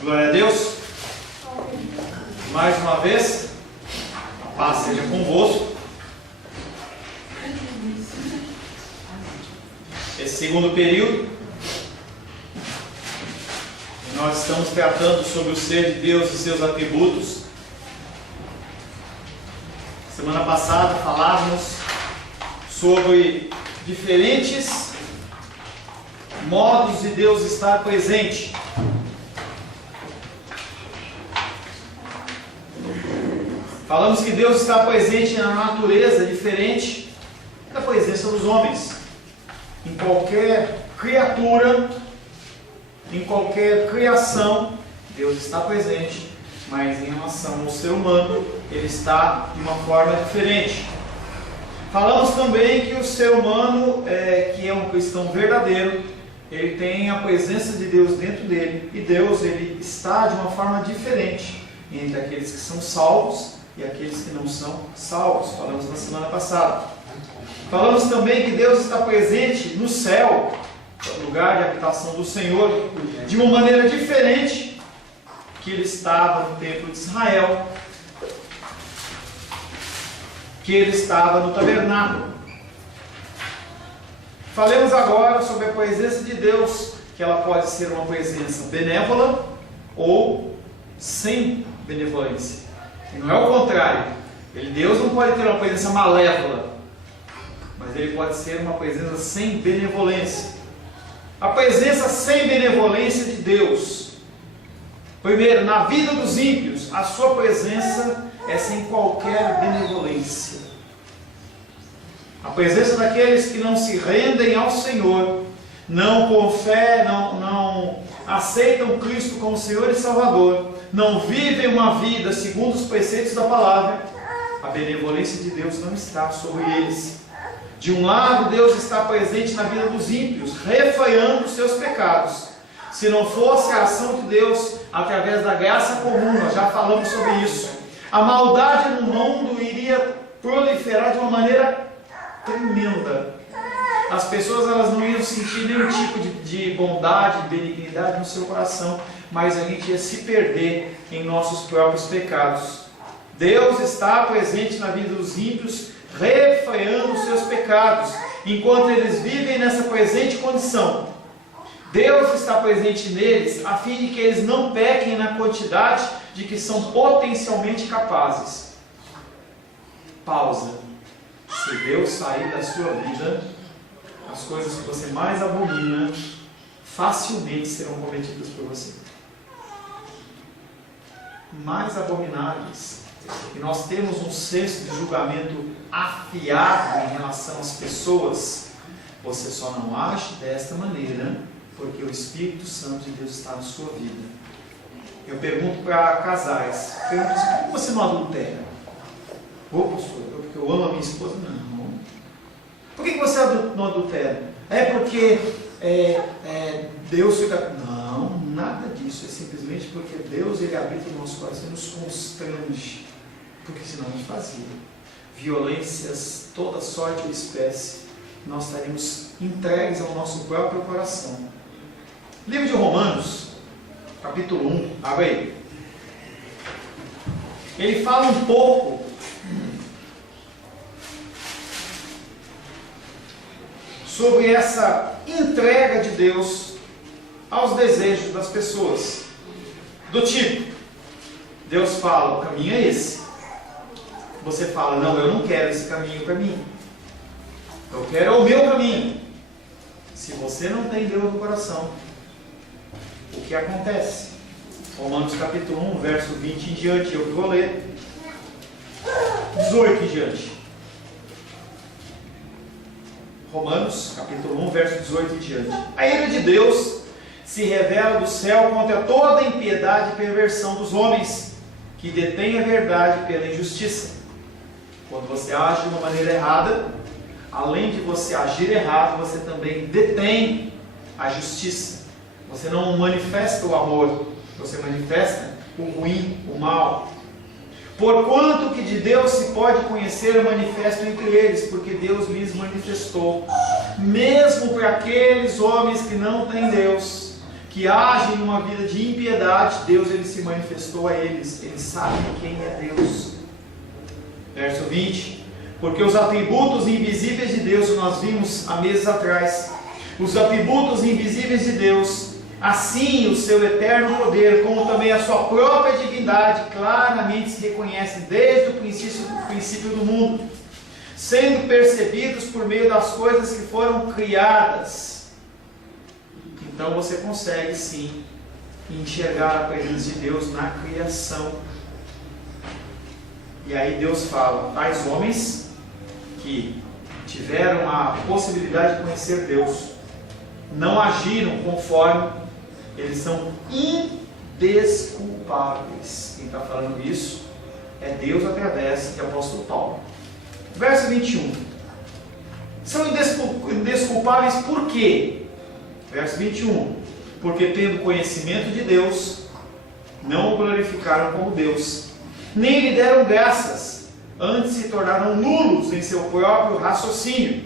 Glória a Deus. Mais uma vez, a paz seja convosco. Esse segundo período, nós estamos tratando sobre o ser de Deus e seus atributos. Semana passada falávamos sobre diferentes modos de Deus estar presente. Falamos que Deus está presente na natureza diferente da presença dos homens. Em qualquer criatura, em qualquer criação, Deus está presente, mas em relação ao ser humano, Ele está de uma forma diferente. Falamos também que o ser humano, que é um cristão verdadeiro, ele tem a presença de Deus dentro dele, e Deus ele está de uma forma diferente entre aqueles que são salvos e aqueles que não são salvos. Falamos na semana passada. Falamos também que Deus está presente no céu, lugar de habitação do Senhor, de uma maneira diferente que Ele estava no templo de Israel, que Ele estava no tabernáculo. Falemos agora sobre a presença de Deus, que ela pode ser uma presença benévola ou sem benevolência. E não é o contrário. Deus não pode ter uma presença malévola, mas Ele pode ser uma presença sem benevolência. A presença sem benevolência de Deus. Primeiro, na vida dos ímpios, a sua presença é sem qualquer benevolência. A presença daqueles que não se rendem ao Senhor, não com fé, não aceitam Cristo como Senhor e Salvador, não vivem uma vida segundo os preceitos da palavra, a benevolência de Deus não está sobre eles. De um lado, Deus está presente na vida dos ímpios, refreando os seus pecados. Se não fosse a ação de Deus através da graça comum, nós já falamos sobre isso, a maldade no mundo iria proliferar de uma maneira tremenda. As pessoas elas não iam sentir nenhum tipo de bondade, de benignidade no seu coração, mas a gente ia se perder em nossos próprios pecados. Deus está presente na vida dos ímpios, refreando os seus pecados, enquanto eles vivem nessa presente condição. Deus está presente neles, a fim de que eles não pequem na quantidade de que são potencialmente capazes. Pausa. Se Deus sair da sua vida, as coisas que você mais abomina facilmente serão cometidas por você. Mais abomináveis. E nós temos um senso de julgamento afiado em relação às pessoas. Você só não age desta maneira porque o Espírito Santo de Deus está na sua vida. Eu pergunto para casais, por que você não adultera? Pastor, porque eu amo a minha esposa? Não. Por que você não adultera? É porque Deus fica... Não, nada disso. É simplesmente porque Deus ele habita no nosso coração e nos constrange. Porque senão a gente fazia. Violências, toda sorte ou espécie, nós estaríamos entregues ao nosso próprio coração. Livro de Romanos, capítulo 1, abre aí. Ele fala um pouco sobre essa entrega de Deus aos desejos das pessoas. Do tipo, Deus fala, o caminho é esse. Você fala, não, eu não quero esse caminho para mim. Eu quero o meu caminho. Se você não tem Deus no coração, o que acontece? Romanos capítulo 1, verso 20 em diante, eu vou ler 18 em diante. Romanos capítulo 1, verso 18 em diante. A ira de Deus se revela do céu contra toda a impiedade e perversão dos homens que detêm a verdade pela injustiça. Quando você age de uma maneira errada, além de você agir errado, você também detém a justiça. Você não manifesta o amor, você manifesta o ruim, o mal. Porquanto que de Deus se pode conhecer o manifesto entre eles, porque Deus lhes manifestou. Mesmo para aqueles homens que não têm Deus, que que agem numa vida de impiedade, Deus ele se manifestou a eles. Eles sabem quem é Deus. Verso 20. Porque os atributos invisíveis de Deus, que nós vimos há meses atrás, os atributos invisíveis de Deus, assim o seu eterno poder, como também a sua própria divindade, claramente se reconhecem desde o princípio do mundo, sendo percebidos por meio das coisas que foram criadas. Então você consegue sim enxergar a presença de Deus na criação. E aí Deus fala: tais homens que tiveram a possibilidade de conhecer Deus, não agiram conforme, eles são indesculpáveis. Quem está falando isso é Deus através do apóstolo Paulo. Verso 21. São indesculpáveis por quê? Verso 21. Porque tendo conhecimento de Deus, não o glorificaram como Deus, nem lhe deram graças, antes se tornaram nulos em seu próprio raciocínio,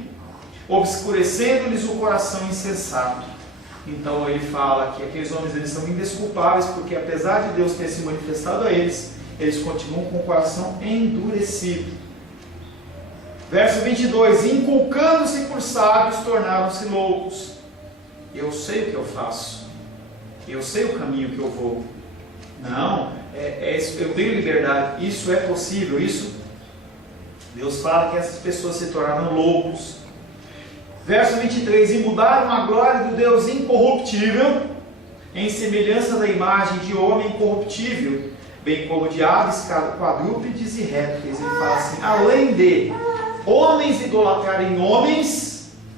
obscurecendo-lhes o coração insensato. Então ele fala que aqueles homens eles são indesculpáveis, porque apesar de Deus ter se manifestado a eles, eles continuam com o coração endurecido. Verso 22. Inculcando-se por sábios, tornaram-se loucos. Eu sei o que eu faço, eu sei o caminho que eu vou. Não, eu tenho liberdade, isso é possível, isso. Deus fala que essas pessoas se tornaram loucos. Verso 23. E mudaram a glória do Deus incorruptível em semelhança da imagem de homem incorruptível, bem como de aves, quadrúpedes e répteis. Ele fala assim: além de homens idolatrarem homens,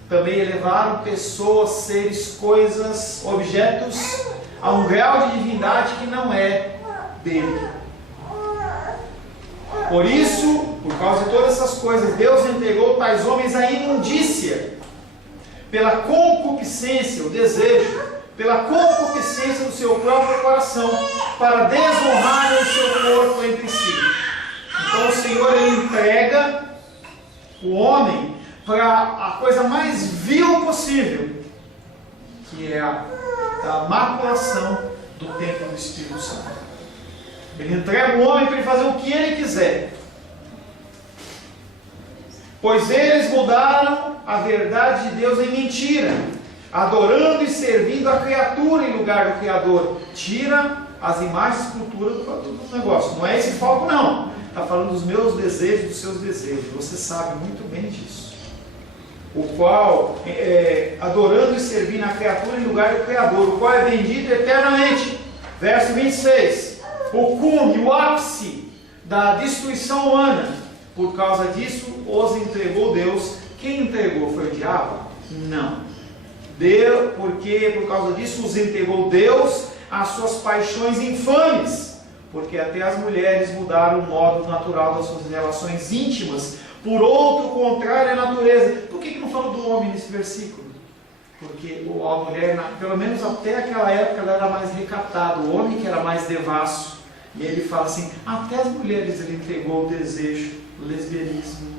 também elevaram pessoas, seres, coisas, objetos a um grau de divindade que não é dele. Por isso, por causa de todas essas coisas, Deus entregou tais homens à imundícia, pela concupiscência, o desejo, pela concupiscência do seu próprio coração, para desonrarem o seu corpo entre si. Então o Senhor ele entrega o homem para a coisa mais vil possível, que é a maculação do templo do Espírito Santo. Ele entrega o homem para ele fazer o que ele quiser. Pois eles mudaram a verdade de Deus em mentira, adorando e servindo a criatura em lugar do Criador. Tira as imagens e esculturas do negócio. Não é esse foco, não. Está falando dos meus desejos, dos seus desejos. Você sabe muito bem disso. O qual, adorando e servindo a criatura em lugar do Criador, o qual é bendito eternamente. Verso 26. O cume, o ápice da destruição humana. Por causa disso, os entregou Deus. Quem entregou? Foi o diabo? Não. Porque por causa disso os entregou Deus às suas paixões infames. Porque até as mulheres mudaram o modo natural das suas relações íntimas por outro contrário à natureza. Por que não falou do homem nesse versículo? Porque a mulher, pelo menos até aquela época, ela era mais recatada. O homem que era mais devasso. E ele fala assim, até as mulheres ele entregou o desejo, o lesbianismo.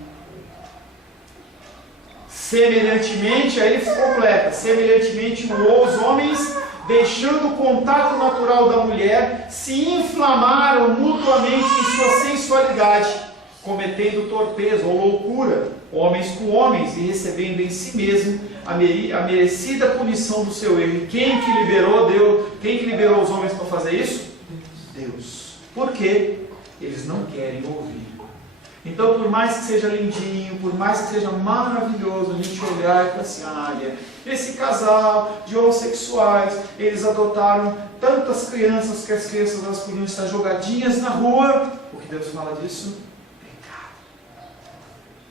Semelhantemente, aí ele completa, semelhantemente os homens, deixando o contato natural da mulher, se inflamaram mutuamente em sua sensualidade, cometendo torpeza ou loucura, homens com homens, e recebendo em si mesmo a merecida punição do seu erro. E quem que liberou os homens para fazer isso? Deus. Por quê? Eles não querem ouvir. Então, por mais que seja lindinho, por mais que seja maravilhoso a gente olhar e falar assim, olha, esse casal de homossexuais, eles adotaram tantas crianças que as crianças elas podiam estar jogadinhas na rua. O que Deus fala disso?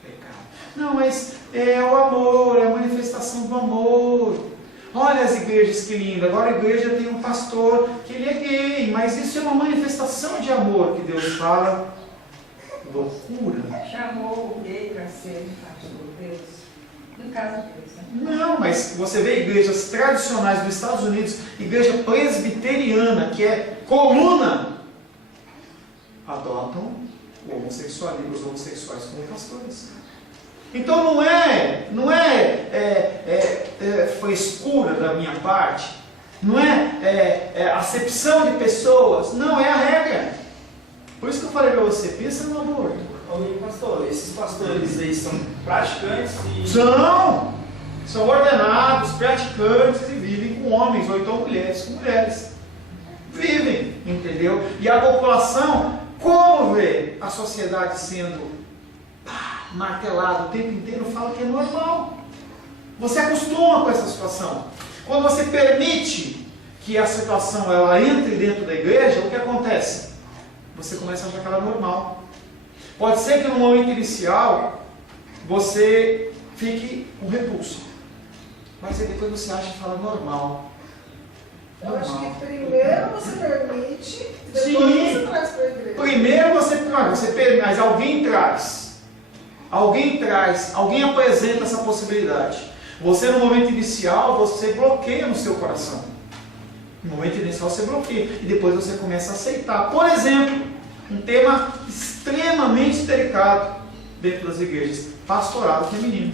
Pecado. Não, mas é o amor, é a manifestação do amor. Olha as igrejas que linda, agora a igreja tem um pastor que ele é gay, mas isso é uma manifestação de amor que Deus fala. Loucura. Chamou o gay para ser pastor, Deus. No caso de Deus, né? Não, mas você vê igrejas tradicionais dos Estados Unidos, igreja presbiteriana, que é coluna, adotam os homossexuais como pastores. Então não é frescura da minha parte não é acepção de pessoas, não é a regra. Por isso que eu falei para você, pensa no aborto. Ô, pastor, esses pastores aí são praticantes e... São ordenados, praticantes e vivem com homens, ou então mulheres com mulheres. Vivem, entendeu? E a população, como vê a sociedade sendo martelada o tempo inteiro, fala que é normal. Você acostuma com essa situação. Quando você permite que a situação ela entre dentro da igreja, o que acontece? Você começa a achar que ela é normal. Pode ser que no momento inicial você fique com repulso, mas aí depois você acha que fala normal. Eu acho que primeiro você permite, depois Sim. você traz para a igreja. Primeiro você permite, mas alguém traz, alguém apresenta essa possibilidade. Você no momento inicial, você bloqueia no seu coração. No momento inicial você bloqueia e depois você começa a aceitar. Por exemplo, um tema extremamente delicado dentro das igrejas, pastorado feminino.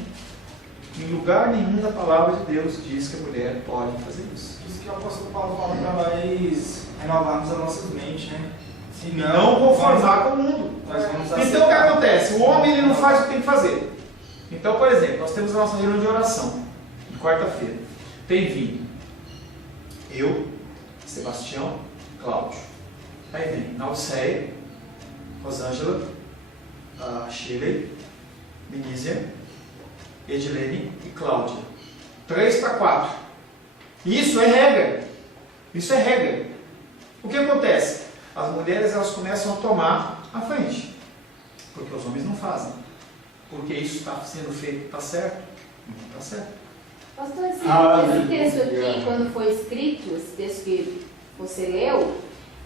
Em lugar nenhum da palavra de Deus diz que a mulher pode fazer isso. Isso que o apóstolo Paulo fala para nós renovarmos as nossas mentes, né? Se Não conformar com o mundo. Nós vamos Então o que aceitar. acontece? O homem ele não faz o que tem que fazer. Então, por exemplo, nós temos a nossa reunião de oração, de quarta-feira. Tem vindo eu, Sebastião, Cláudio. Aí vem Nauceia, Rosângela, Shirley, Vinícia, Edilene e Cláudia. 3 para 4. Isso é regra. Isso é regra. O que acontece? As mulheres elas começam a tomar a frente. Porque os homens não fazem. Porque isso está sendo feito, está certo? Não está certo. Pastor, esse texto aqui, quando foi escrito, esse texto que você leu,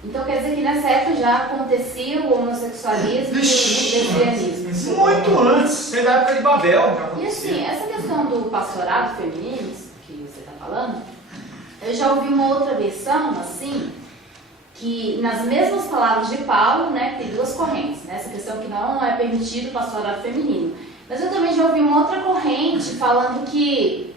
então quer dizer que nessa época já acontecia o homossexualismo e o lesbianismo. Muito antes, da época de Babel já E acontecia. assim, essa questão do pastorado feminino, que você está falando, eu já ouvi uma outra versão, assim, que nas mesmas palavras de Paulo, né, tem duas correntes, né, essa questão que não é permitido o pastorado feminino. Mas eu também já ouvi uma outra corrente falando que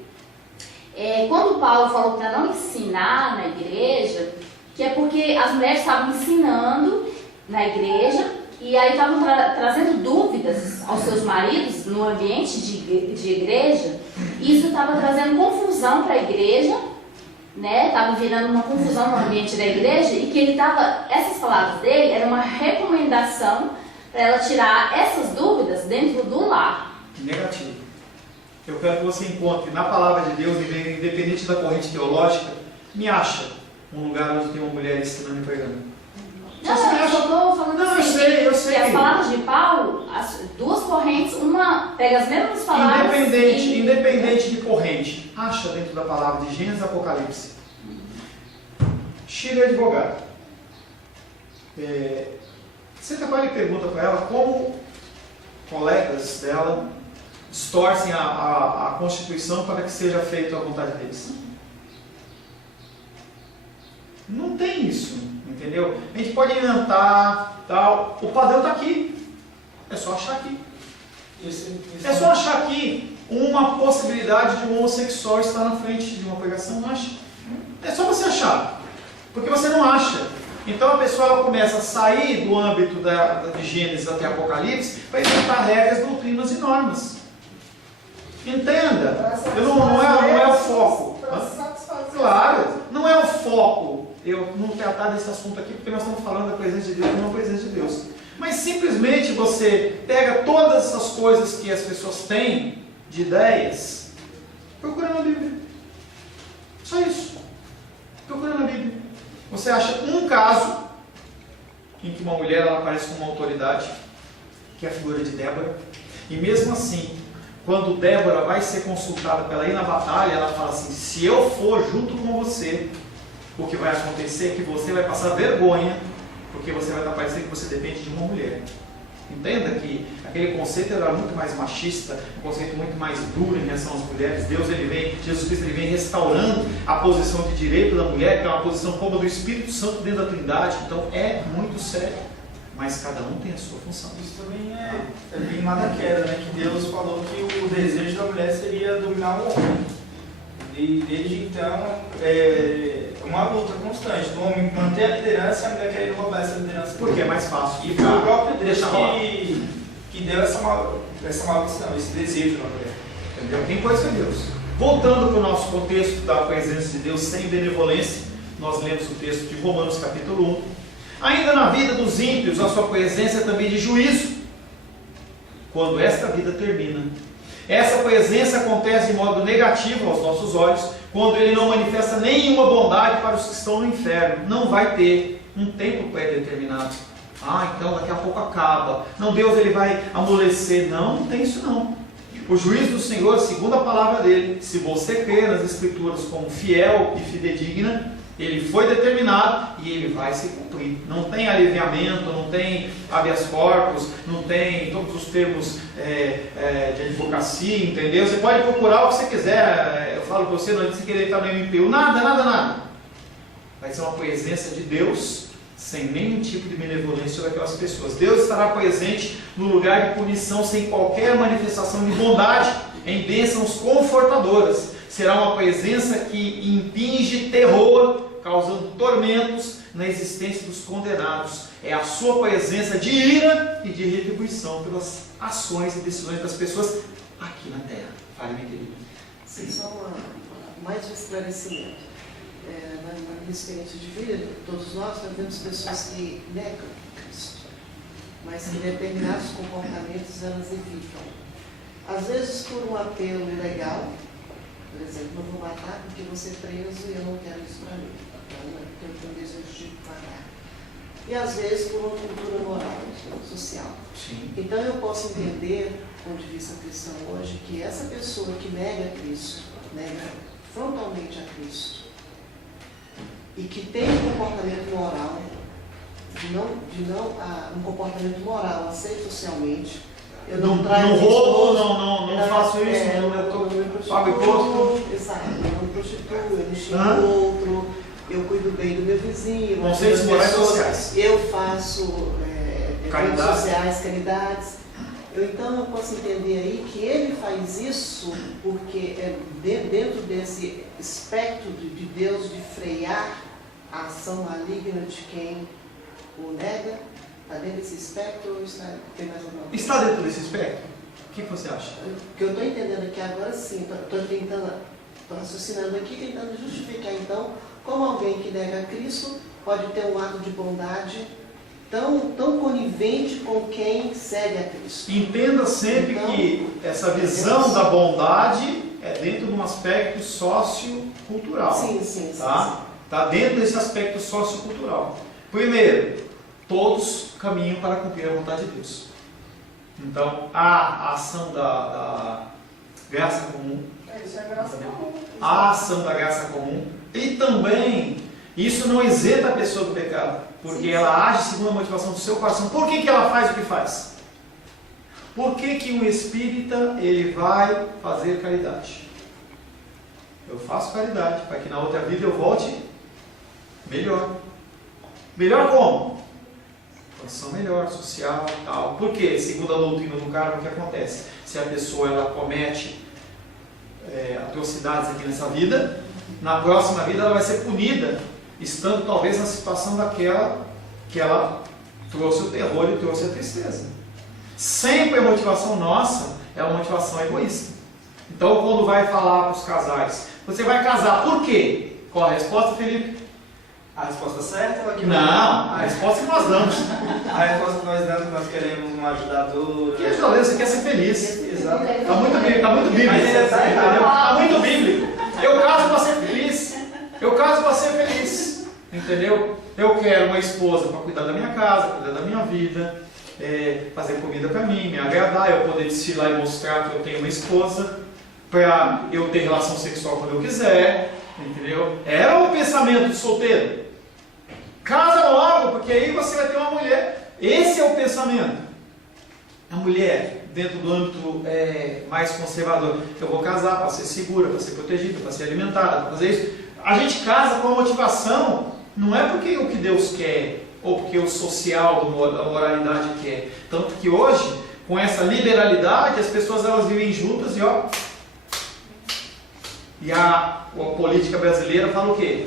quando Paulo falou para não ensinar na igreja, que é porque as mulheres estavam ensinando na igreja e aí estavam trazendo dúvidas aos seus maridos no ambiente de igreja, e isso estava trazendo confusão para a igreja, né? Estava virando uma confusão no ambiente da igreja, e que ele estava, essas palavras dele era uma recomendação para ela tirar essas dúvidas dentro do lar. Negativo. Eu quero que você encontre na palavra de Deus, independente da corrente teológica, me acha um lugar onde tem uma mulher ensinando e pregando. Não, eu só estou falando Não, assim, eu sei. que as palavras de Paulo, as duas correntes, uma pega as mesmas palavras. Independente de corrente, acha dentro da palavra de Gênesis e Apocalipse. Shirley é advogada. Você trabalha e pergunta para ela como colegas dela distorcem a Constituição para que seja feita a vontade deles. Não tem isso, entendeu? A gente pode inventar, tal. O padrão está aqui. É só achar aqui. É só achar aqui uma possibilidade de um homossexual estar na frente de uma pregação. Acha. É só você achar. Porque você não acha. Então a pessoa ela começa a sair do âmbito de Gênesis até Apocalipse para inventar regras, doutrinas e normas. Entenda. Não é o foco. Claro, não é o foco eu não tratar desse assunto aqui, porque nós estamos falando da presença de Deus e não da presença de Deus. Mas simplesmente você pega todas essas coisas que as pessoas têm de ideias, procura na Bíblia. Só isso. Procura na Bíblia. Você acha um caso em que uma mulher ela aparece como uma autoridade, que é a figura de Débora, e mesmo assim, quando Débora vai ser consultada para ela ir na batalha, ela fala assim: se eu for junto com você, o que vai acontecer é que você vai passar vergonha, porque você vai estar parecendo que você depende de uma mulher. Entenda que aquele conceito era muito mais machista, um conceito muito mais duro em relação às mulheres. Jesus Cristo ele vem restaurando a posição de direito da mulher, que é uma posição como a do Espírito Santo dentro da Trindade. Então é muito sério, mas cada um tem a sua função. Isso também é bem lá da queda, né? Que Deus falou que o desejo da mulher seria dominar o homem. E desde então, uma luta constante do homem manter a liderança e a mulher querer roubar essa liderança. Porque é mais fácil. E foi o próprio Deus Deixa rolar. que deu essa maldição, esse desejo na mulher. Entendeu? Quem pôs foi Deus. Voltando para o nosso contexto da presença de Deus sem benevolência, nós lemos o texto de Romanos capítulo 1. Ainda na vida dos ímpios, a sua presença é também de juízo, quando esta vida termina. Essa presença acontece de modo negativo aos nossos olhos, quando ele não manifesta nenhuma bondade para os que estão no inferno. Não vai ter um tempo pré-determinado. Então daqui a pouco acaba. Não, Deus ele vai amolecer. Não tem isso não. O juízo do Senhor, segundo a palavra dele, se você crer nas Escrituras como fiel e fidedigna, ele foi determinado e ele vai se cumprir. Não tem aliviamento, não tem habeas corpus, não tem todos os termos de advocacia, entendeu? Você pode procurar o que você quiser. Eu falo para você, não adianta você querer estar no MPU, nada. Vai ser uma presença de Deus sem nenhum tipo de benevolência sobre aquelas pessoas. Deus estará presente no lugar de punição sem qualquer manifestação de bondade, em bênçãos confortadoras. Será uma presença que impinge terror, causando tormentos na existência dos condenados. É a sua presença de ira e de retribuição pelas ações e decisões das pessoas aqui na terra. Fale, minha querida. Sim, só mais um esclarecimento. Na minha experiência de vida, todos nós vemos pessoas que negam Cristo, mas que determinados comportamentos elas evitam. Às vezes por um apelo legal, por exemplo, não vou matar porque vou ser preso e eu não quero isso para mim. Eu tenho um desejo de pagar. E às vezes por uma cultura moral, social. Sim. Então eu posso entender, do ponto de vista cristão hoje, que essa pessoa que nega Cristo, nega frontalmente a Cristo, e que tem um comportamento moral, um comportamento moral aceito socialmente. Eu não roubo, não faço isso, pago imposto. Exato, eu não prostituo, eu não xingo o outro, eu cuido bem do meu vizinho, conceitos morais sociais. Eu faço eventos sociais, caridades. Então eu posso entender aí que ele faz isso porque dentro desse espectro de Deus de frear a ação maligna de quem o nega. Está dentro desse espectro ou tem mais alguma coisa? Está dentro desse espectro? O que você acha? O que eu estou entendendo aqui agora sim, estou raciocinando aqui, tentando justificar então como alguém que nega Cristo pode ter um ato de bondade tão conivente com quem segue a Cristo. Entenda sempre que essa visão da bondade é dentro de um aspecto sociocultural. Sim. Está dentro desse aspecto sociocultural. Primeiro, todos caminham para cumprir a vontade de Deus. Então, a ação da graça comum. Isso é graça comum. A ação da graça comum. E também, isso não isenta a pessoa do pecado, porque ela age segundo a motivação do seu coração. Por que ela faz o que faz? Por que um espírita ele vai fazer caridade? Eu faço caridade para que na outra vida eu volte melhor. Melhor como? Condição melhor, social, tal. Por quê? Segundo a doutrina do karma, o que acontece? Se a pessoa ela comete atrocidades aqui nessa vida, na próxima vida ela vai ser punida, estando talvez na situação daquela que ela trouxe o terror e trouxe a tristeza. Sempre a motivação nossa é uma motivação egoísta. Então, quando vai falar para os casais, você vai casar, por quê? Qual a resposta, Felipe? A resposta certa ou a que Não, a resposta que nós damos. A resposta que nós damos, nós queremos uma ajudadora. Que ajudadora, você quer ser feliz. Exato. Está muito bíblico. Está muito bíblico. Eu caso para ser feliz. Eu caso para ser feliz. Entendeu? Eu quero uma esposa para cuidar da minha casa, cuidar da minha vida, fazer comida para mim, me agradar, eu poder desfilar e mostrar que eu tenho uma esposa, para eu ter relação sexual quando eu quiser. Entendeu? Era o pensamento do solteiro. Casa logo, porque aí você vai ter uma mulher. Esse é o pensamento. A mulher, dentro do âmbito mais conservador, eu vou casar para ser segura, para ser protegida, para ser alimentada, para fazer isso. A gente casa com a motivação, não é porque o que Deus quer, ou porque o social, a moralidade quer. Tanto que hoje, com essa liberalidade, as pessoas elas vivem juntas e a política brasileira fala o quê?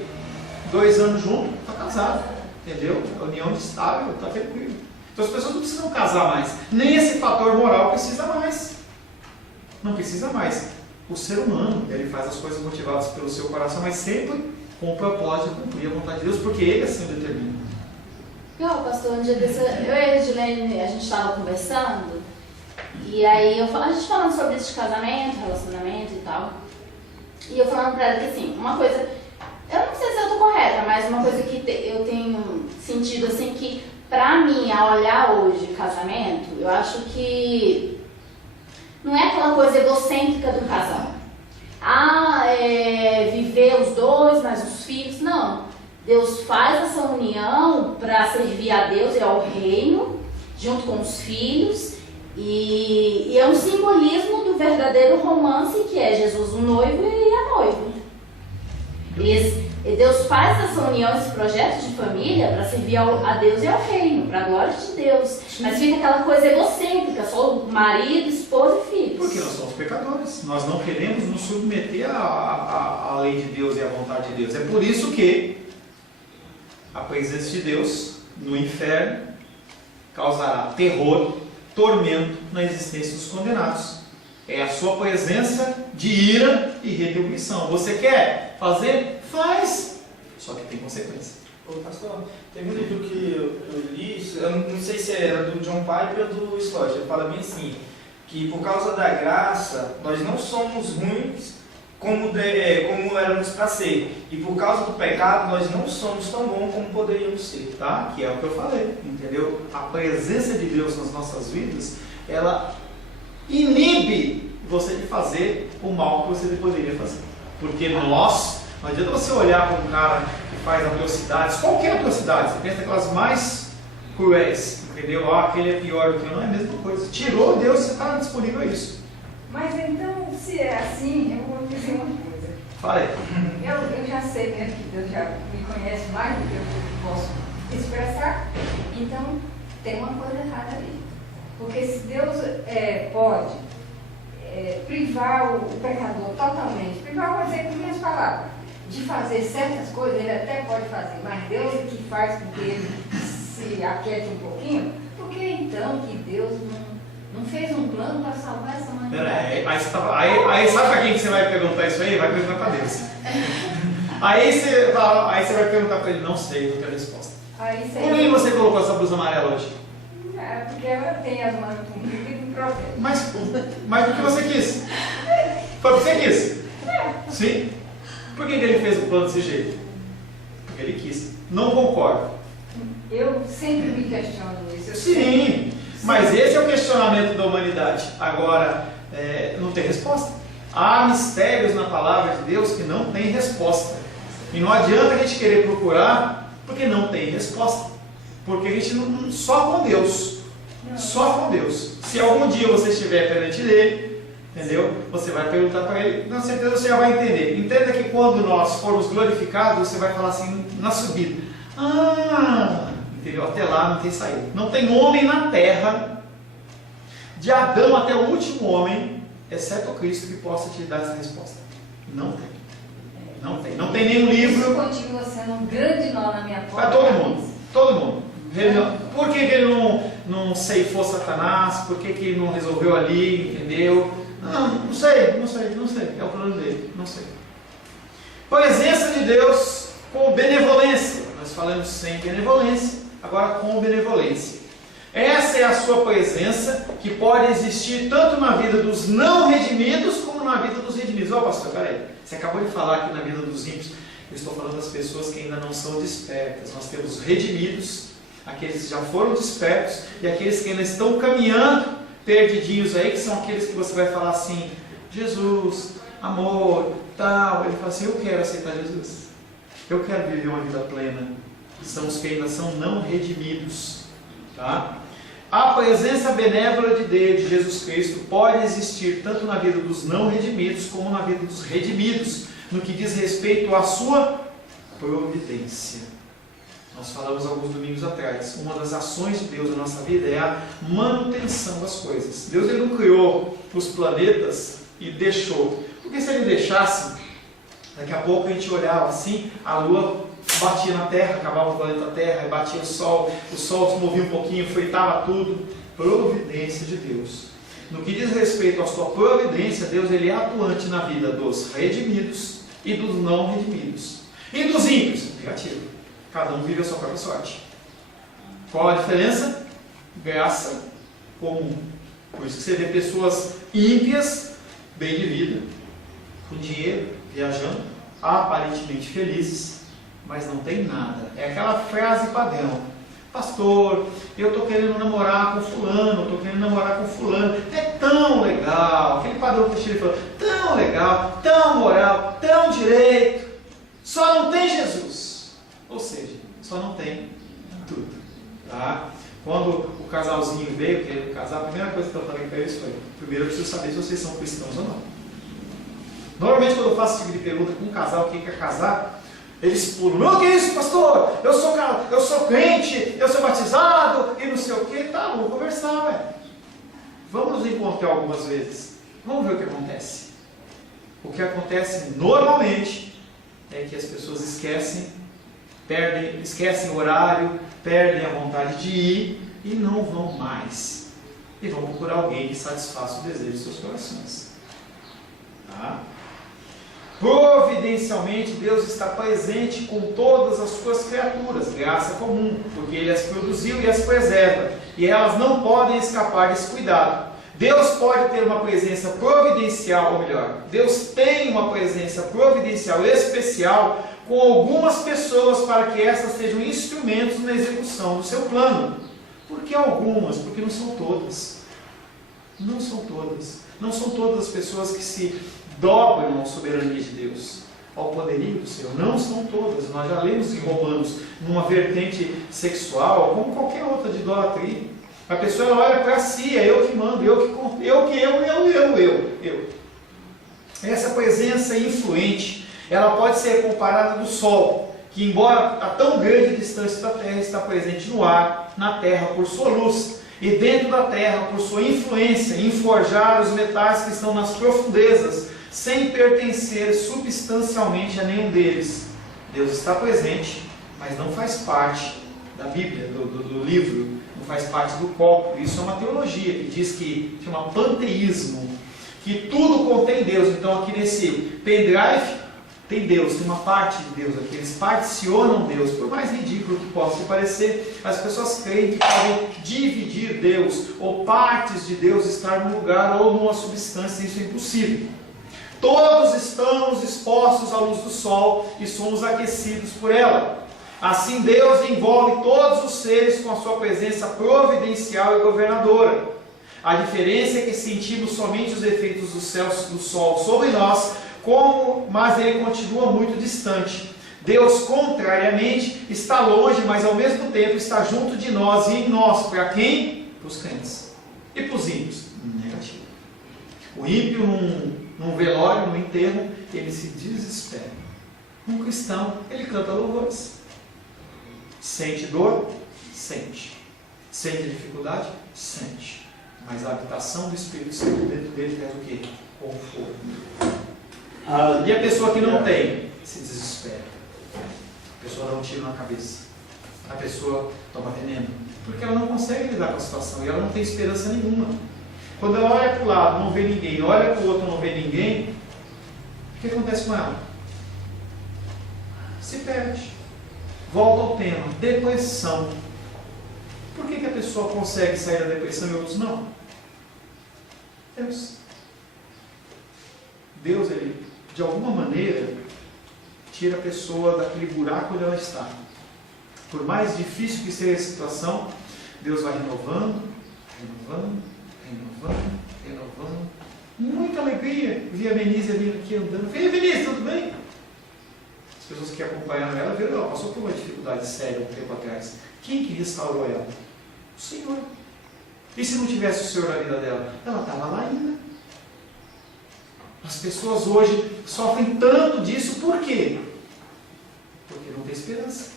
2 anos junto, está casado. Entendeu? A união estável, está tranquilo. Então as pessoas não precisam casar mais. Nem esse fator moral precisa mais. Não precisa mais. O ser humano, ele faz as coisas motivadas pelo seu coração, mas sempre com o propósito de cumprir a vontade de Deus, porque ele assim determina. Não, pastor, um dia desse, eu e a Edilene, a gente estava conversando, e aí a gente falando sobre isso de casamento, relacionamento e tal, e eu falando pra ela que assim, uma coisa, eu não sei se eu tô correta, mas uma coisa que eu tenho sentido assim, que pra mim, a olhar hoje casamento, eu acho que não é aquela coisa egocêntrica do casal. Viver os dois, mas os filhos, não. Deus faz essa união para servir a Deus e ao reino, junto com os filhos, e é um simbolismo do verdadeiro romance, que é Jesus o noivo e a noiva. E Deus faz essa união, esse projeto de família para servir a Deus e ao reino, para a glória de Deus. Mas fica aquela coisa egocêntrica, só o marido, esposa e filhos. Porque nós somos pecadores. Nós não queremos nos submeter à lei de Deus e à vontade de Deus. É por isso que a presença de Deus no inferno causará terror, tormento na existência dos condenados. É a sua presença de ira e retribuição. Você quer fazer? Faz! Só que tem consequência. Ô, pastor, teve um livro que eu li, eu não sei se era do John Piper ou do Slot, ele fala bem assim, que por causa da graça, nós não somos ruins como éramos para ser. E por causa do pecado, nós não somos tão bons como poderíamos ser. Tá? Que é o que eu falei, entendeu? A presença de Deus nas nossas vidas, ela inibe você de fazer o mal que você poderia fazer. Porque não adianta você olhar para um cara que faz atrocidades, qualquer atrocidade, você pensa aquelas mais cruéis, entendeu? Aquele é pior do que eu, não é a mesma coisa. Tirou Deus e você está disponível a isso. Mas então, se é assim, eu vou dizer uma coisa. Fala aí. Eu já sei mesmo que Deus já me conhece mais do que eu posso expressar, então tem uma coisa errada ali. Porque se Deus pode privar o pecador totalmente, privar, vou dizer com minhas palavras, de fazer certas coisas, ele até pode fazer, mas Deus é que faz com que ele se aquiete um pouquinho, por que então que Deus não fez um plano para salvar essa humanidade? Aí sabe para quem que você vai perguntar isso aí? Vai perguntar para Deus. Aí você vai perguntar para ele, não sei, não tenho resposta. Por que você colocou essa blusa amarela hoje? Porque ela tem as mãos compridas e um provérbio. Mas o que você quis? Foi o que você quis? Sim? Por que ele fez o plano desse jeito? Porque ele quis. Não concordo. Eu sempre me questiono isso. Sim, mas esse é o questionamento da humanidade. Agora, não tem resposta. Há mistérios na palavra de Deus que não tem resposta. E não adianta a gente querer procurar, porque não tem resposta. Porque a gente não, só com Deus. Só com Deus. Se algum dia você estiver perante Ele, entendeu? Você vai perguntar para Ele, com certeza você já vai entender. Entenda que quando nós formos glorificados, você vai falar assim, na subida. Entendeu? Até lá não tem saída. Não tem homem na terra, de Adão até o último homem, exceto Cristo, que possa te dar essa resposta. Não tem. Não tem. Não tem nenhum livro. Isso continua sendo um grande nó na minha porta. Para todo mundo. Todo mundo. Por que ele não ceifou Satanás? Por que ele não resolveu ali, entendeu? Não sei. É o plano dele, não sei. Presença de Deus com benevolência. Nós falamos sem benevolência, agora com benevolência. Essa é a sua presença que pode existir tanto na vida dos não redimidos como na vida dos redimidos. Pastor, peraí, você acabou de falar que na vida dos ímpios, eu estou falando das pessoas que ainda não são despertas. Nós temos redimidos, aqueles que já foram despertos, e aqueles que ainda estão caminhando, perdidinhos aí, que são aqueles que você vai falar assim, Jesus, amor, tal. Ele fala assim, eu quero aceitar Jesus. Eu quero viver uma vida plena. São os que ainda são não redimidos. Tá? A presença benévola de Deus, de Jesus Cristo, pode existir tanto na vida dos não redimidos, como na vida dos redimidos, no que diz respeito à sua providência. Nós falamos alguns domingos atrás, uma das ações de Deus na nossa vida é a manutenção das coisas. Deus ele não criou os planetas e deixou. Porque se ele deixasse, daqui a pouco a gente olhava assim, a Lua batia na terra, acabava o planeta Terra, batia o sol se movia um pouquinho, fritava tudo. Providência de Deus. No que diz respeito à sua providência, Deus ele é atuante na vida dos redimidos e dos não redimidos. E dos ímpios? Negativo. Cada um vive a sua própria sorte. Qual a diferença? Graça comum. Por isso que você vê pessoas ímpias, bem de vida, com dinheiro, viajando, aparentemente felizes, mas não tem nada. É aquela frase padrão: pastor, eu estou querendo namorar com fulano, estou querendo namorar com fulano, é tão legal, aquele padrão que o Chile falou, tão legal, tão moral, tão direito, só não tem Jesus. Ou seja, só não tem tudo. Tá? Quando o casalzinho veio querendo casar, a primeira coisa que eu falei para eles foi: primeiro eu preciso saber se vocês são cristãos ou não. Normalmente quando eu faço esse tipo de pergunta com um casal que quer casar, eles pulam: não, que isso, pastor? Eu sou crente, eu sou batizado e não sei o que. Tá, vamos conversar, ué. Vamos nos encontrar algumas vezes. Vamos ver o que acontece. O que acontece normalmente é que as pessoas esquecem o horário, perdem a vontade de ir e não vão mais. E vão procurar alguém que satisfaça o desejo de seus corações. Tá? Providencialmente, Deus está presente com todas as suas criaturas, graça comum, porque Ele as produziu e as preserva, e elas não podem escapar desse cuidado. Deus pode ter uma presença providencial, ou melhor, Deus tem uma presença providencial especial com algumas pessoas para que essas sejam instrumentos na execução do seu plano. Por que algumas? Porque não são todas. Não são todas. Não são todas as pessoas que se dobram à soberania de Deus, ao poderio do Senhor. Não são todas. Nós já lemos em Romanos, numa vertente sexual, como qualquer outra de idolatria. A pessoa ela olha para si, é eu que mando, eu. Essa presença influente, ela pode ser comparada do Sol, que embora a tão grande distância da Terra, está presente no ar, na Terra por sua luz, e dentro da Terra por sua influência em forjar os metais que estão nas profundezas, sem pertencer substancialmente a nenhum deles. Deus está presente, mas não faz parte da Bíblia, do livro, não faz parte do copo. Isso é uma teologia que diz que chama panteísmo, que tudo contém Deus. Então aqui nesse pendrive tem Deus, tem uma parte de Deus aqui, eles particionam Deus, por mais ridículo que possa parecer. As pessoas creem que podem dividir Deus, ou partes de Deus estar num lugar ou numa substância. Isso é impossível. Todos estamos expostos à luz do sol e somos aquecidos por ela. Assim Deus envolve todos os seres com a sua presença providencial e governadora. A diferença é que sentimos somente os efeitos do sol sobre nós, mas ele continua muito distante. Deus, contrariamente, está longe, mas ao mesmo tempo está junto de nós e em nós. Para quem? Para os crentes. E para os ímpios? Negativo. O ímpio, num velório, num enterro, ele se desespera. Um cristão, ele canta louvores. Sente dor? Sente. Sente dificuldade? Sente. Mas a habitação do Espírito Santo dentro dele traz o quê? Conforto. E a pessoa que não tem, se desespera. A pessoa dá um tiro na cabeça. A pessoa toma veneno. Porque ela não consegue lidar com a situação e ela não tem esperança nenhuma. Quando ela olha para o lado, não vê ninguém, olha para o outro, não vê ninguém, o que acontece com ela? Se perde. Volta ao tema, depressão. Por que a pessoa consegue sair da depressão e outros não? Deus, ele, de alguma maneira, tira a pessoa daquele buraco onde ela está. Por mais difícil que seja a situação, Deus vai renovando. Muita alegria. Vi a Benícia vindo aqui andando. Vem, Benícia, tudo bem? As pessoas que acompanharam ela viram, ela passou por uma dificuldade séria um tempo atrás. Quem que restaurou ela? O Senhor. E se não tivesse o Senhor na vida dela? Ela estava lá ainda. As pessoas hoje sofrem tanto disso, por quê? Porque não tem esperança.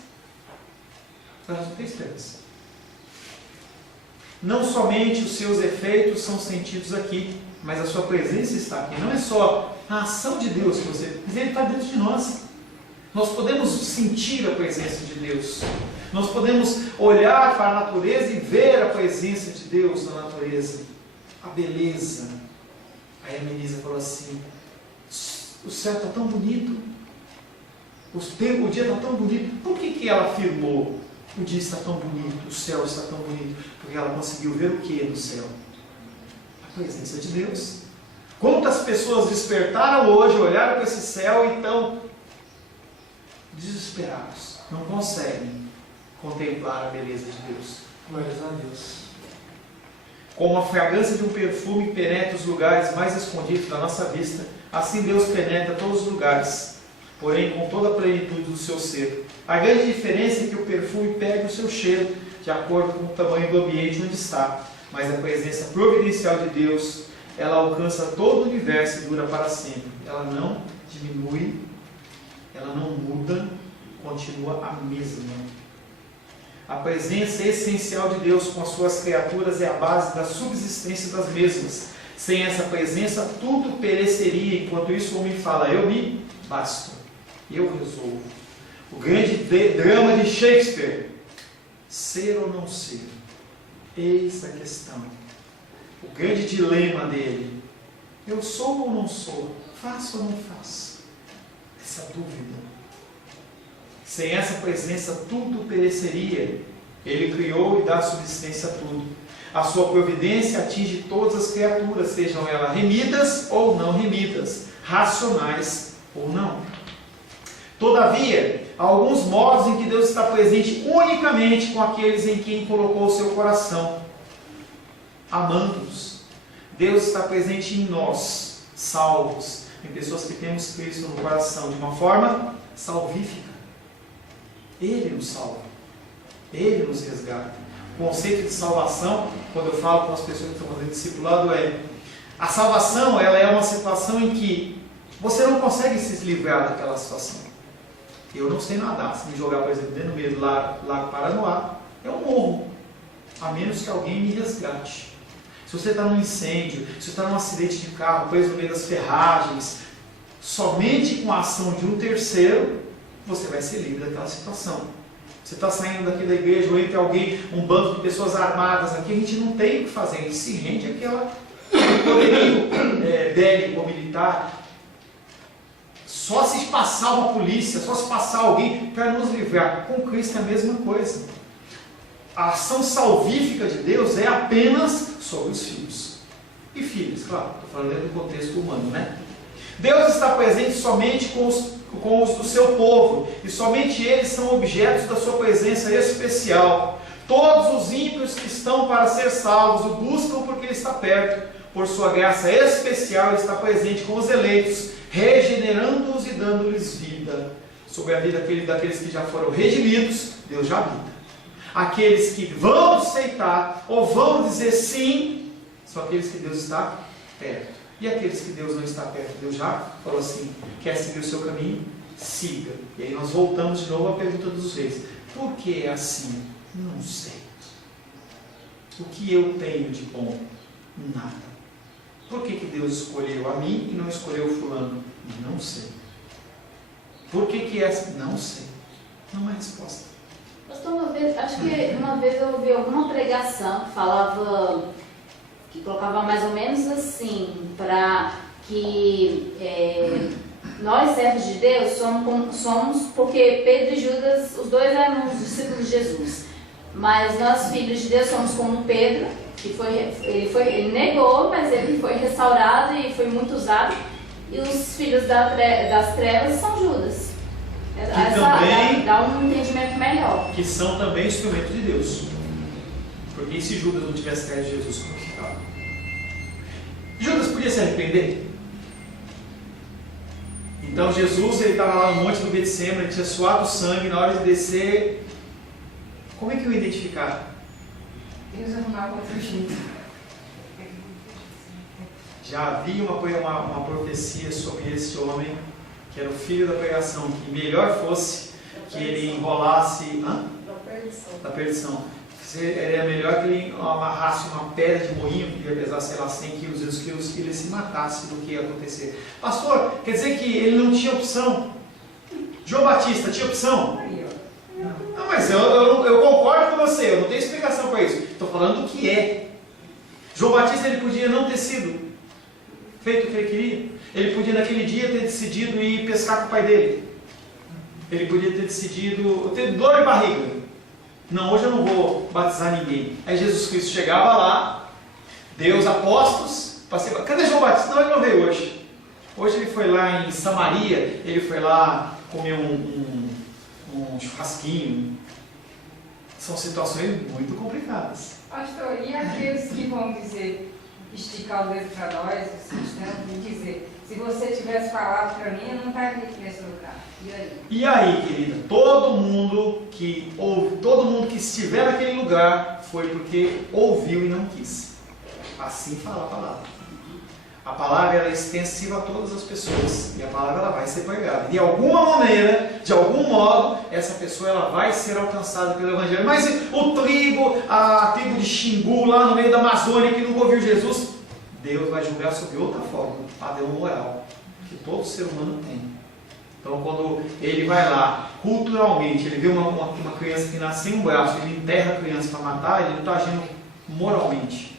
Elas não têm esperança. Não somente os seus efeitos são sentidos aqui, mas a sua presença está aqui. Não é só a ação de Deus que você... Mas Ele está dentro de nós. Nós podemos sentir a presença de Deus. Nós podemos olhar para a natureza e ver a presença de Deus na natureza. A beleza. Aí a Melissa falou assim, o céu está tão bonito. O dia está tão bonito. Por que ela afirmou? O dia está tão bonito, o céu está tão bonito. Porque ela conseguiu ver o que no céu? A presença de Deus. Quantas pessoas despertaram hoje, olharam para esse céu e estão desesperados. Não conseguem contemplar a beleza de Deus. Glórias a Deus. Como a fragrância de um perfume penetra os lugares mais escondidos da nossa vista, assim Deus penetra todos os lugares, porém com toda a plenitude do seu ser. A grande diferença é que o perfume perde o seu cheiro de acordo com o tamanho do ambiente onde está, mas a presença providencial de Deus, ela alcança todo o universo e dura para sempre. Ela não diminui, ela não muda, continua a mesma. A presença essencial de Deus com as suas criaturas é a base da subsistência das mesmas. Sem essa presença, tudo pereceria. Enquanto isso, o homem fala, eu me basto, eu resolvo. O grande drama de Shakespeare, ser ou não ser, eis a questão. O grande dilema dele, eu sou ou não sou, faço ou não faço? Essa dúvida. Sem essa presença, tudo pereceria. Ele criou e dá subsistência a tudo. A sua providência atinge todas as criaturas, sejam elas remidas ou não remidas, racionais ou não. Todavia, há alguns modos em que Deus está presente unicamente com aqueles em quem colocou o seu coração, amando-os. Deus está presente em nós, salvos, em pessoas que temos Cristo no coração, de uma forma salvífica. Ele nos salva, Ele nos resgata. O conceito de salvação, quando eu falo com as pessoas que estão fazendo discipulado, a salvação, ela é uma situação em que você não consegue se livrar daquela situação. Eu não sei nadar. Se me jogar, por exemplo, dentro do meio do Lago Paranoá, eu morro, a menos que alguém me resgate. Se você está num incêndio, se você está num acidente de carro, preso no meio das ferragens, somente com a ação de um terceiro, você vai ser livre daquela situação. Você está saindo daqui da igreja, ou entre alguém, um bando de pessoas armadas aqui, a gente não tem o que fazer, a gente se rende àquele poderio bélico ou militar. Só se passar uma polícia, só se passar alguém para nos livrar. Com Cristo é a mesma coisa. A ação salvífica de Deus é apenas sobre os filhos. E filhos, claro, estou falando dentro do contexto humano, né? Deus está presente somente com os do seu povo, e somente eles são objetos da sua presença especial. Todos os ímpios que estão para ser salvos o buscam porque Ele está perto. Por sua graça especial, Ele está presente com os eleitos, regenerando-os e dando-lhes vida. Sobre a vida daqueles que já foram redimidos, Deus já habita. Aqueles que vão aceitar ou vão dizer sim, são aqueles que Deus está perto. E aqueles que Deus não está perto, Deus já falou assim, quer seguir o seu caminho? Siga. E aí nós voltamos de novo à pergunta dos reis. Por que é assim? Não sei. O que eu tenho de bom? Nada. Por que Deus escolheu a mim e não escolheu o fulano? Não sei. Por que é assim? Não sei. Não é resposta. Pastor, acho que uma vez eu ouvi alguma pregação que falava, que colocava mais ou menos assim, para que nós, servos de Deus, somos, porque Pedro e Judas, os dois eram os discípulos de Jesus, mas nós, filhos de Deus, somos como Pedro, que ele negou, mas ele foi restaurado e foi muito usado, e os filhos das trevas são Judas. Dá um entendimento melhor. Que são também instrumentos de Deus. Porque se Judas não tivesse caído Jesus, como que ficava? Judas podia se arrepender? Então Jesus, ele estava lá no monte do Getsemane, ele tinha suado sangue, na hora de descer, como é que eu ia identificar? Deus arrumava outro jeito. Já havia uma profecia sobre esse homem, que era o filho da pregação, que melhor fosse que ele enrolasse... Da perdição. Era melhor que ele amarrasse uma pedra de moinho, que ia pesar, sei lá, 100 quilos, 200 quilos, que ele se matasse do que ia acontecer. Pastor, quer dizer que ele não tinha opção? João Batista tinha opção? Aí, ó. Não, mas eu concordo com você, eu não tenho explicação para isso. Estou falando do que é. João Batista ele podia não ter sido feito o que ele queria. Ele podia naquele dia ter decidido ir pescar com o pai dele. Ele podia ter decidido, ter dor de barriga. Não, hoje eu não vou batizar ninguém. Aí Jesus Cristo chegava lá, deu os apóstolos, cadê João Batista? Não, ele não veio hoje. Hoje ele foi lá em Samaria, ele foi lá comer um churrasquinho. São situações muito complicadas. Pastor, e aqueles que vão dizer, esticar o dedo para nós, os cristãos, e dizer, se você tivesse falado para mim, eu não estaria aqui nesse lugar. E aí? E aí, querida, todo mundo que estiver naquele lugar foi porque ouviu e não quis. Assim fala a palavra. A palavra ela é extensiva a todas as pessoas. E a palavra ela vai ser pregada. De alguma maneira, de algum modo, essa pessoa ela vai ser alcançada pelo Evangelho. Mas a tribo de Xingu, lá no meio da Amazônia, que nunca ouviu Jesus, Deus vai julgar sob outra forma, o padrão moral, que todo ser humano tem. Então, quando ele vai lá, culturalmente, ele vê uma criança que nasce sem um braço, ele enterra a criança para matar, ele não está agindo moralmente.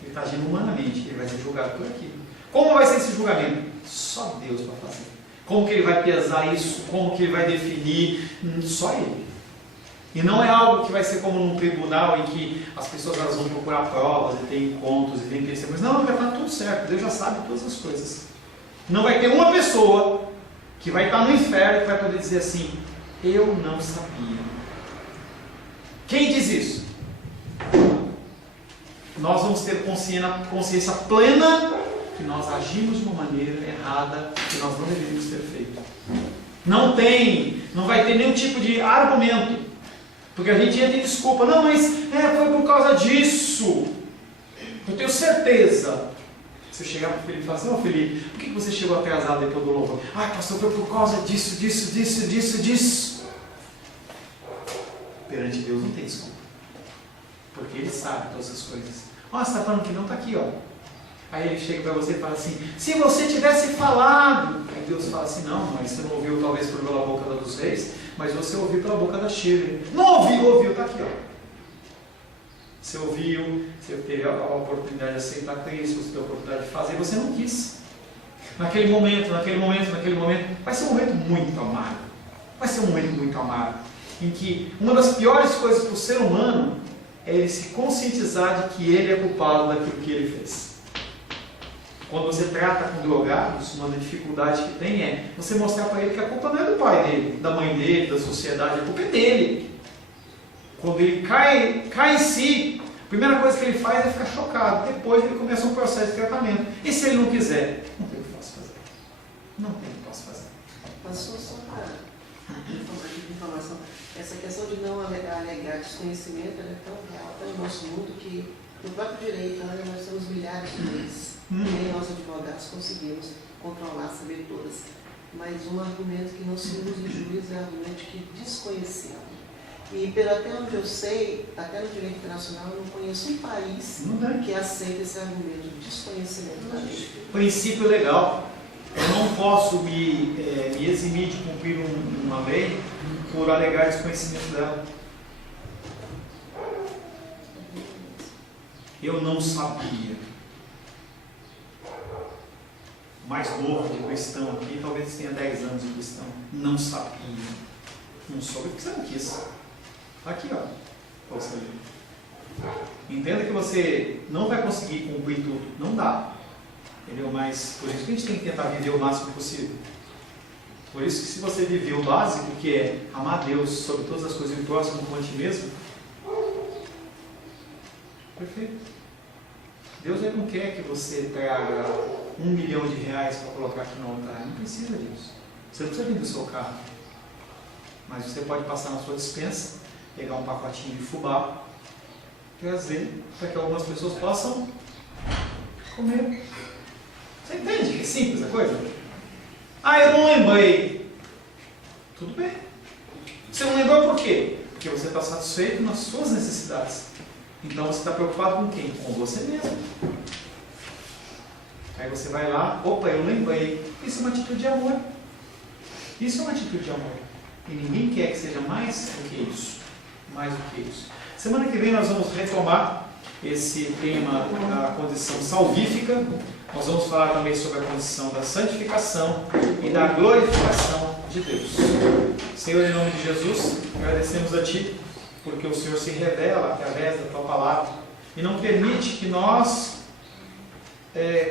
Ele está agindo humanamente, ele vai ser julgado por aqui. Como vai ser esse julgamento? Só Deus vai fazer. Como que ele vai pesar isso? Como que ele vai definir? Só ele. E não é algo que vai ser como num tribunal em que as pessoas elas vão procurar provas e tem encontros e tem testemunhas. Não, vai estar tudo certo. Deus já sabe todas as coisas. Não vai ter uma pessoa que vai estar no inferno que vai poder dizer assim, eu não sabia. Quem diz isso? Nós vamos ter consciência plena que nós agimos de uma maneira errada que nós não deveríamos ter feito. Não vai ter nenhum tipo de argumento, porque a gente entra em desculpa. Não, mas foi por causa disso. Eu tenho certeza. Você chegar para o Felipe e falar assim, Felipe, por que você chegou atrasado depois do louvor? Pastor, foi por causa disso. Perante Deus não tem desculpa. Porque Ele sabe todas as coisas. Você está falando que não está aqui, ó. Aí Ele chega para você e fala assim, se você tivesse falado. Aí Deus fala assim, não, mas você não ouviu talvez pela boca dos reis, mas você ouviu pela boca da Shirley. Não ouviu, está aqui, ó. Você ouviu, você teve a oportunidade de aceitar Cristo, você teve a oportunidade de fazer, você não quis. Naquele momento, vai ser um momento muito amargo. Vai ser um momento muito amargo. Em que uma das piores coisas para o ser humano é ele se conscientizar de que ele é culpado daquilo que ele fez. Quando você trata com drogados, uma das dificuldades que tem é você mostrar para ele que a culpa não é do pai dele, da mãe dele, da sociedade, a culpa é dele. Quando ele cai em si, a primeira coisa que ele faz é ficar chocado. Depois ele começa um processo de tratamento. E se ele não quiser? Não tem o que posso fazer. Não tem o que posso fazer. Passou só para informação. Essa questão de não alegar desconhecimento é tão real no nosso mundo que no próprio direito nós temos milhares de leis. Nem nós advogados conseguimos controlar, saber todas. Mas um argumento que não se usa em juízo é o argumento de que desconhecemos. E até onde eu sei, até no direito internacional, eu não conheço um país que aceita esse argumento de desconhecimento da lei. Princípio legal. Eu não posso me eximir de cumprir uma lei por alegar desconhecimento dela. Eu não sabia. Mais novo de cristão aqui, talvez tenha 10 anos de cristão. Não sabia. Não soube porque você não quis. Aqui, ó. Pra você ver. Entenda que você não vai conseguir cumprir tudo. Não dá. Entendeu? Mas por isso que a gente tem que tentar viver o máximo possível. Por isso que se você viver o básico, que é amar Deus sobre todas as coisas e o próximo como a ti mesmo, perfeito. Deus não quer que você traga R$1 milhão para colocar aqui no altar. Não precisa disso. Você não precisa vir do seu carro. Mas você pode passar na sua despensa, pegar um pacotinho de fubá, trazer para que algumas pessoas possam comer. Você entende que é simples a coisa? Eu não lembrei. Tudo bem. Você não lembrou por quê? Porque você está satisfeito nas suas necessidades. Então você está preocupado com quem? Com você mesmo. Aí você vai lá, eu lembrei. Isso é uma atitude de amor. Isso é uma atitude de amor. E ninguém quer que seja mais do que isso. Mais do que isso. Semana que vem nós vamos retomar esse tema da condição salvífica. Nós vamos falar também sobre a condição da santificação e da glorificação de Deus. Senhor, em nome de Jesus, agradecemos a Ti, porque o Senhor se revela através da Tua palavra e não permite que nós,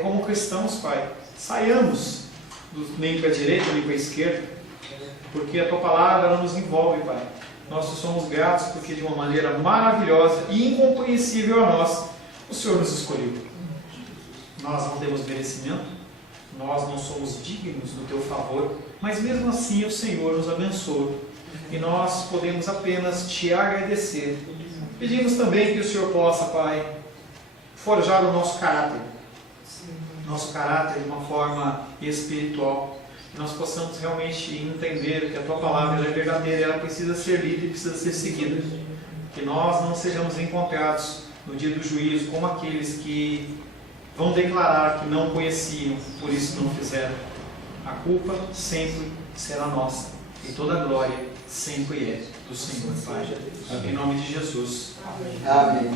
como cristãos, Pai, saiamos nem para a direita nem para a esquerda, porque a Tua palavra nos envolve, Pai. Nós somos gratos porque de uma maneira maravilhosa e incompreensível a nós, o Senhor nos escolheu. Nós não temos merecimento, nós não somos dignos do Teu favor, mas mesmo assim o Senhor nos abençoou e nós podemos apenas Te agradecer. Pedimos também que o Senhor possa, Pai, forjar o nosso caráter de uma forma espiritual, que nós possamos realmente entender que a Tua palavra é verdadeira, ela precisa ser lida e precisa ser seguida, que nós não sejamos encontrados no dia do juízo como aqueles que vão declarar que não conheciam, por isso não fizeram. A culpa sempre será nossa e toda a glória sempre é do Senhor, Pai. Em nome de Jesus. Amém.